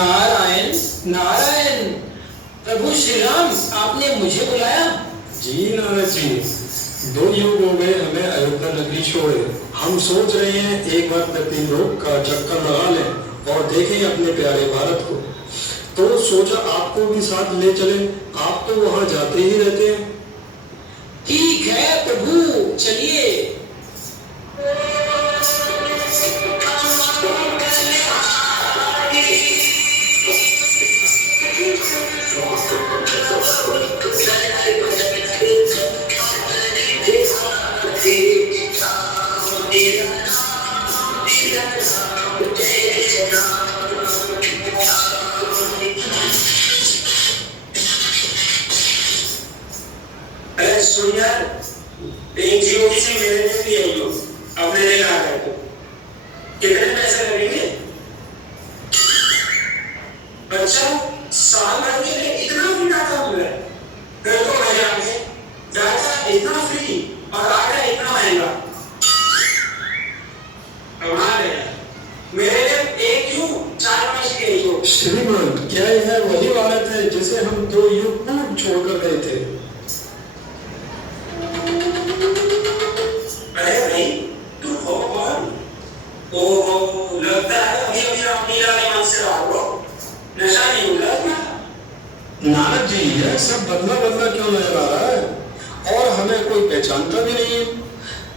नारायण नारायण। प्रभु श्री राम, आपने मुझे बुलाया? जी नारद जी, 2 युग हो गए हमें अयोध्या नगरी छोड़े। हम सोच रहे हैं एक बार पृथ्वी लोक का चक्कर लगा लें और देखें अपने प्यारे भारत को। तो सोचा आपको भी साथ ले चलें, आप तो वहां जाते ही रहते हैं। ठीक है प्रभु, चलिए। सुन यार, एक जीओटी से मेरे लिए भी आई हो, अपने लिए आ रहे हो। कितने पैसे लगेंगे? बच्चा, साल भर के लिए इतना फ्री डाटा मिल रहा है। फिर तो मजा आ गया। डाटा इतना फ्री और डाटा इतना महंगा। कमाल है। मेरे लिए एक क्यों 4-5 के ही हो। श्रीमान, क्या यह वही भारत है जिसे हम 2 युग पूर्व छोड़कर गए थे? अरे भाई, तू हो कौन? ओहो, लगता है अभी आप नीला ईमान से रहा हो। नशा नहीं हुआ क्या? नारद जी, यह सब बदला बदला क्यों लग रहा है? और हमें कोई पहचानता भी नहीं है।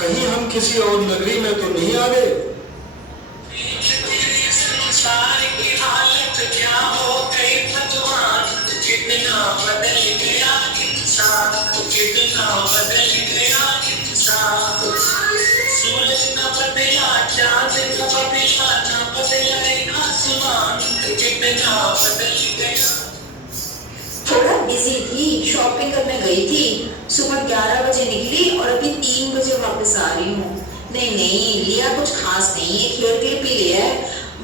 कहीं हम किसी और नगरी में तो नहीं आ गए? थोड़ा बिजी थी, शॉपिंग करने गई थी। सुबह 11 बजे निकली और अभी 3 बजे वापस आ रही हूँ। नहीं, लिया कुछ खास नहीं है, हेयर क्लिप ही लिया है।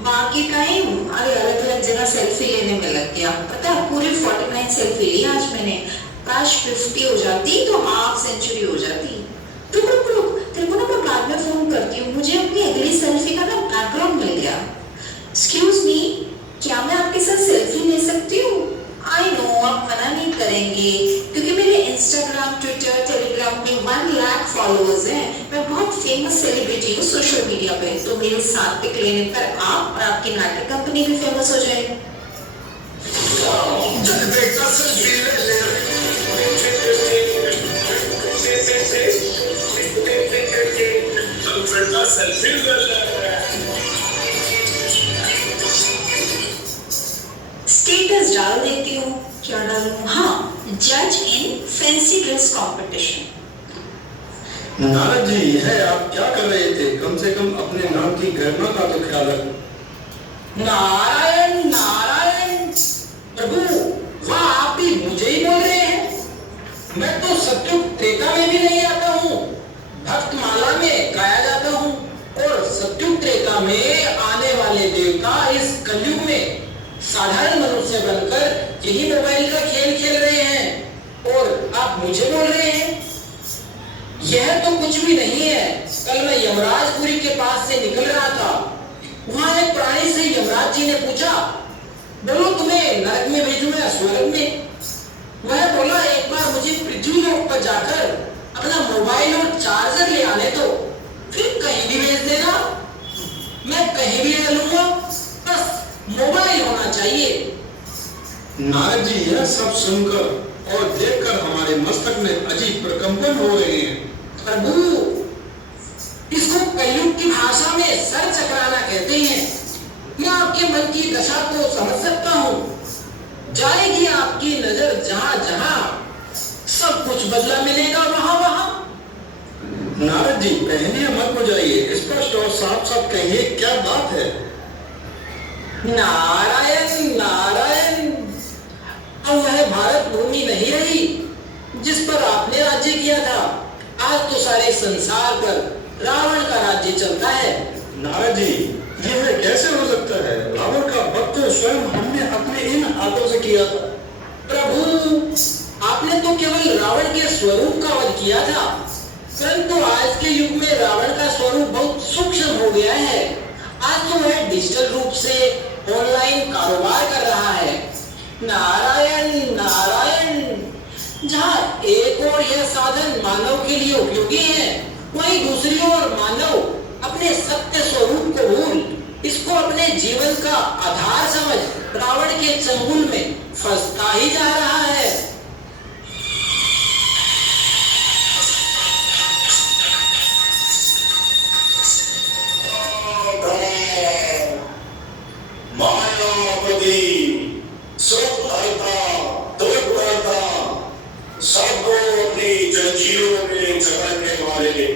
बाकी टाइम अरे अलग अलग जगह सेल्फी लेने में लग गया। पता है, पूरी 49 सेल्फी ली आज मैंने। काश 50 हो जाती तो हाफ सेंचुरी हो जाती। रुक रुक रुक, तेरे को ना मैं बाद में फोन करती हूँ। मुझे अपनी अगली सेल्फी का ना बैकग्राउंड मिल गया। एक्सक्यूज मी, क्या मैं आपके साथ सेल्फी ले सकती हूँ? आई नो आप मना नहीं करेंगे क्योंकि मेरे इंस्टाग्राम, ट्विटर, टेलीग्राम में 1 लाख फॉलोअर्स हैं। मैं बहुत फेमस सेलिब्रिटी हूँ सोशल मीडिया पे। तो मेरे साथ पिक लेने पर आप और आपकी नाटक कंपनी भी फेमस हो जाएगी। स्टेटस डाल देती हूँ। क्या डालूं? हाँ, जज in fancy dress competition. Narad ji, यह आप क्या कर रहे थे? कम से कम अपने नाम की गरिमा का तो ख्याल रखो। नारायण नारायण। प्रभु, वह आप भी मुझे ही बोल रहे हैं? मैं तो सत्युग त्रेता में भी नहीं आता हूँ। भक्तमाला में गाया जाता हूँ और सत्युग त्रेता में आने वाले देवता इस कलयुग में साधारण मनुष्य बनकर यही मोबाइल का खेल खेल रहे हैं और आप मुझे बोल रहे हैं? यह तो कुछ भी नहीं है। कल मैं यमराजपुरी के पास से निकल रहा था। वहां एक प्राणी से यमराज जी ने पूछा, बोलो तुम्हें नरक में भेजूं या स्वर्ग में? वह बोला, एक बार मुझे पृथ्वी लोक पर जाकर अपना मोबाइल और चार्जर ले आने दो, फिर कहीं भी भेज देना। मैं कहीं भी रह लूंगा, बस मोबाइल होना चाहिए। नारद जी, यह सब सुनकर और देखकर हमारे मस्तक में अजीब प्रकंपन हो रहे हैं। प्रभु, इसको कलयुग की भाषा में सर चकराना कहते हैं। मैं आपके मन की दशा को समझ सकता हूँ। जाएगी आपकी नजर जहां जहां, सब कुछ बदला मिलेगा वहां वहां। नारद जी, कहने मत हो जाइए, स्पष्ट और साफ साफ कहिए, क्या बात है? नारायण नारायण। अब वह भारत भूमि नहीं रही जिस पर आपने राज्य किया था। आज तो सारे संसार पर रावण का राज्य चलता है। नारद जी, यह कैसे हो सकता है? रावण का वध तो स्वयं हमने अपने इन हाथों से किया था। प्रभु, आपने तो केवल रावण के स्वरूप का वध किया था, परंतु आज के युग में रावण का स्वरूप बहुत सूक्ष्म हो गया है। आज तो वह डिजिटल रूप से ऑनलाइन कारोबार नारायण नारायण। जहाँ एक ओर यह साधन मानव के लिए उपयोगी है, वहीं दूसरी ओर मानव अपने सत्य स्वरूप को भूल इसको अपने जीवन का आधार समझ रावण के चंगुल में फंसता ही जा रहा है। मायावती सुख हरता दुख हरता सबको अपनी जंजीरों में जकड़ने वाले,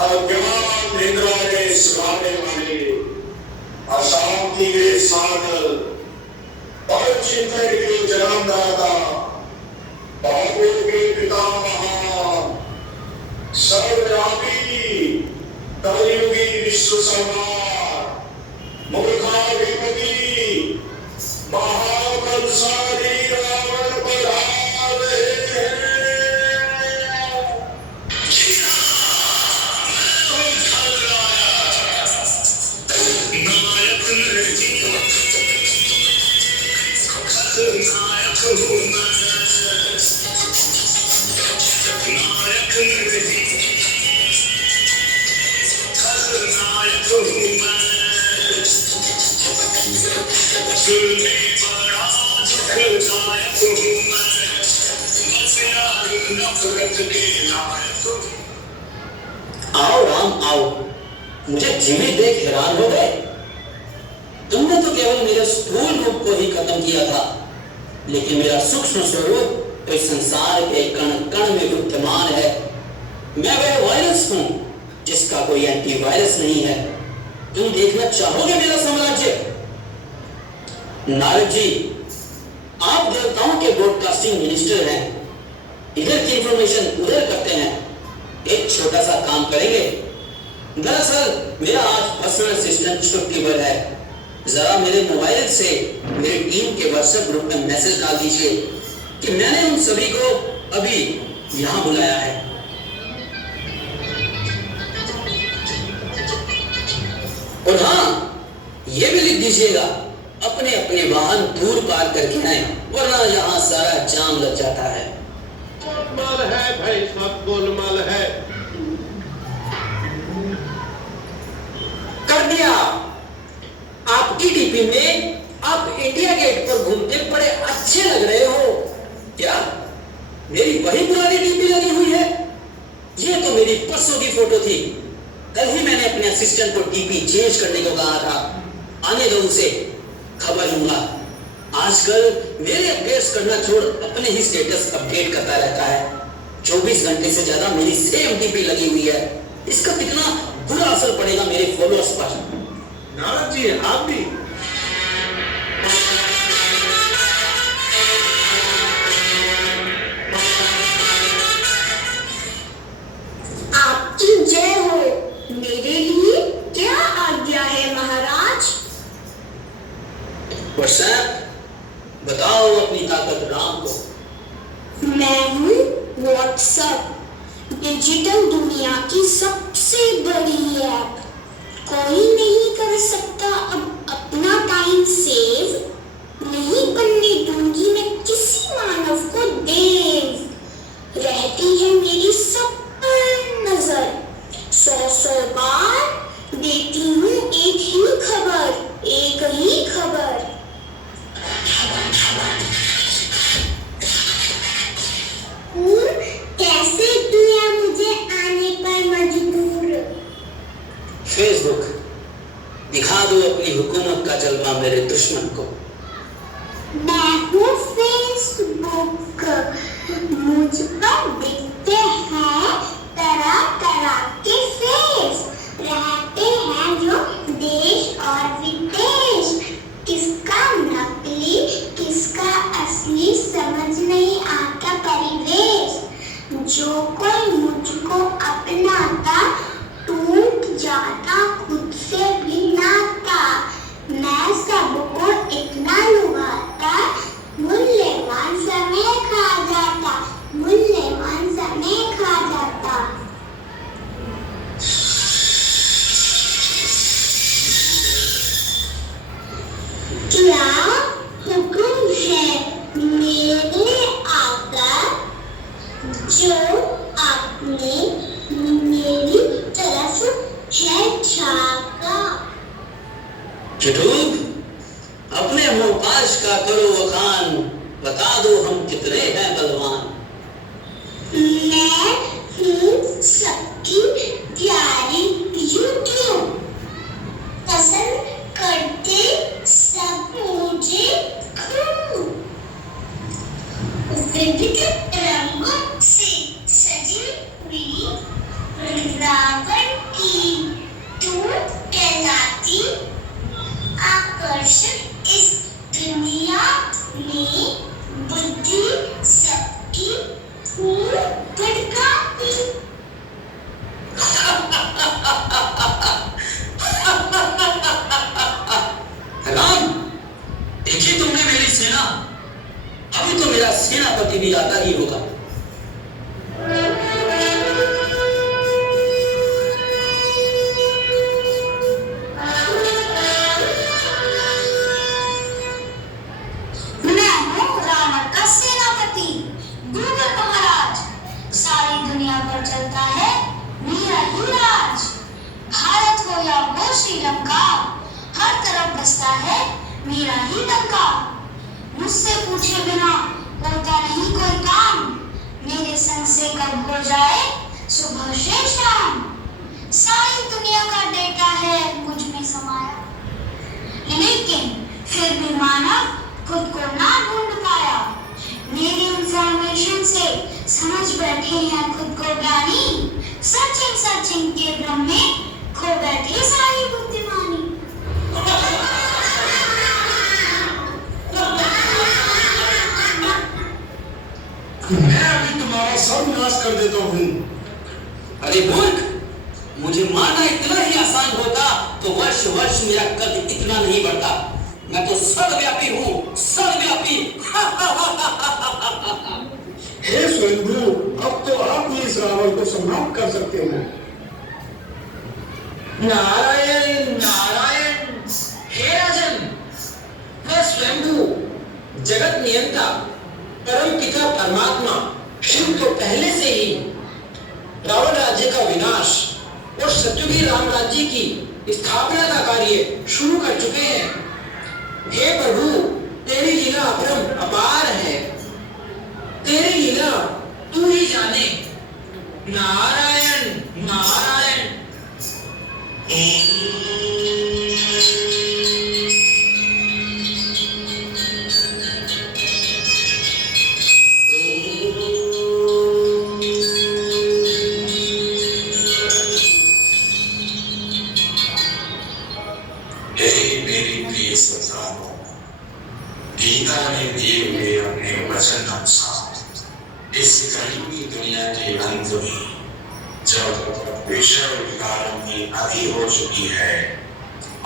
अज्ञान निद्रा में सुलाने वाले, अशांति के साधक और चिंतन के जन्मदाता, पापों के पितामह, सर्वव्यापी कलयुगी विश्व संहार, मूर्खाधिपति महाबलशाली रावण पधार रहे हैं। आओ राम आओ, मुझे जीवित देख हैरान हो गए। तुमने तो केवल मेरे स्थूल रूप को ही खत्म किया था, लेकिन मेरा सूक्ष्म स्वरूप तो इस संसार के कण कण में विद्यमान है। मैं वह वायरस हूँ जिसका कोई एंटीवायरस नहीं है। तुम देखना चाहोगे मेरा साम्राज्य? नारद जी, आप देवताओं के ब्रॉडकास्टिंग मिनिस्टर हैं, इधर की इंफॉर्मेशन उधर करते हैं। एक छोटा सा काम करेंगे। दरअसल मेरा आज पर्सनल असिस्टेंट छुट्टी पर है। जरा मेरे मोबाइल से मेरी टीम के व्हाट्सएप ग्रुप में मैसेज डाल दीजिए कि मैंने उन सभी को अभी यहाँ बुलाया है। और हाँ, ये भी लिख दीजिएगा, अपने अपने वाहन दूर पार करके आए, वरना यहाँ सारा जाम लग जाता है। गोलमाल है भाई, सब गोलमाल है। कर दिया। आपकी डीपी में आप इंडिया गेट पर घूमते बड़े अच्छे लग रहे हो। क्या मेरी वही पुरानी डीपी लगी हुई है? ये तो मेरी परसों की फोटो थी। कल ही मैंने अपने असिस्टेंट को डीपी चेंज करने को कहा था। आने दो उसे, खबर लूंगा। आजकल मेरे अपडेट्स करना छोड़ अपने ही स्टेटस अपडेट करता रहता है। 24 घंटे से ज्यादा मेरी सेम डीपी लगी हुई है। इसका कितना बुरा असर पड़ेगा मेरे फॉलोअर्स पर। नारद जी, आप भी आपकी जय हो। मेरे लिए क्या आज्ञा है महाराज? व्हाट्सएप बताओ अपनी ताकत राम को। मैं हूँ व्हाट्सएप, डिजिटल दुनिया की सबसे बड़ी ऐप। कोई नहीं कर सकता अब अपना टाइम सेव। नहीं बनने दूंगी मैं किसी मानव को देव। रहती है मेरी सब पर नजर। 100 बार देती हूँ एक ही खबर, एक ही खबर। कैसे किया मुझे आने पर मजबूर? फेसबुक दिखा दो अपनी हुकूमत का जलवा मेरे दुश्मन को। मैं हूँ फेसबुक, मुझ पर दिखते हैं तरह तरह के फेस। रहते हैं जो देश और विदेश। किसका नकली किसका असली समझ नहीं आता परिवेश। जो कोई मुझको अपनाता टूट जाता खुद से भी नाता। मैं सबको इतना लुभाता मूल्यवान समय खा जाता, मूल्यवान समय खा जाता। चुटुक, अपने मोहताज का करो वखान, बता दो हम कितने हैं बलवान। मैं हूँ सबकी प्यारी यूट्यूब, पसंद करते सब मुझे खूब। विविध रंगों से सजी हुई वृंदावन की तू कहलाती आकर्षक इस दुनिया में बुद्धि सबकी खूब भटकाती। राम, देखी तुमने मेरी सेना, अभी तो मेरा सेनापति भी आता ही होगा। मैं हूँ रावण का सेनापति गूगल महाराज। सारी दुनिया पर चलता है मेरा ही राज। भारत हो या वो श्रीलंका, हर तरफ बसता है मेरा ही डंका। मुझसे पूछे बिना होता नहीं कोई काम, मेरे संग से कब हो जाए सुबह से शाम। सारी दुनिया का डेटा है मुझ में समाया, लेकिन फिर भी मानव खुद को ना ढूंढ पाया। मेरी इंफॉर्मेशन से समझ बैठे हैं खुद को ज्ञानी, सर्चिंग के भ्रम में खो बैठे सारी बुद्धिमानी। मैं अभी तुम्हारा सब नाश कर देता हूँ। अरे मूर्ख, मुझे मारना इतना ही आसान होता तो वर्ष वर्ष मेरा कद इतना नहीं बढ़ता। मैं तो सर्वव्यापी हूँ, सर्वव्यापी। हे स्वयंभू, अब तो आप ही इस रावण को समाप्त कर सकते हैं। नारायण नारायण, हे राजन, मैं स्वयंभू जगत नियंता परम पिता परमात्मा शिव तो पहले से ही रावण राज्य का विनाश और सत्युगी राम राज्य की स्थापना का कार्य शुरू कर चुके हैं। हे प्रभु, तेरी लीला अपरम अपार है, तेरी लीला तू ही जाने। नारायण नारायण। मेरी प्रिय संतानों, गीता ने दिए हुए अपने वचन अनुसार इस कलियुगी दुनिया के अंत में जब विषय विकारों की अति हो चुकी है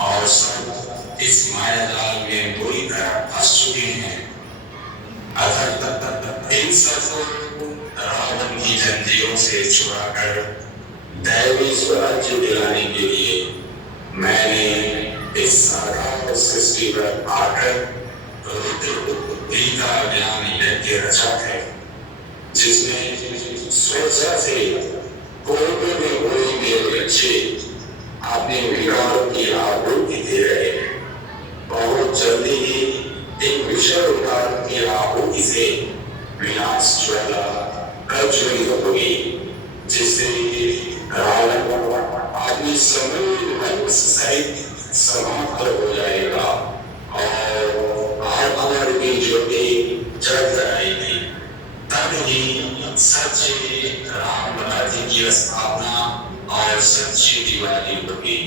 और सब इस माया जाल में बुरी तरह फंस चुके हैं, अतः इन सबको रावण की जंजीरों से छुड़ाकर दैवी स्वराज्य दिलाने के लिए मैंने इस सारा सृष्टि पर आकर गीता ज्ञान यज्ञ रचा है, जिसमें स्वेच्छा से कोई मेरे बच्चे अपने विकारों की आहुति दे रहे हैं। बहुत जल्दी ही इन विषय विकारों की आहुति से विनाश ज्वाला प्रज्वलित होगी, जिससे रावण आदमी समूह सहित समाप्त हो जाएगा और आत्मा की ज्योति जग जाएगी। तब ही सच्चे राम राज्य की स्थापना और सच्ची दिवाली होगी।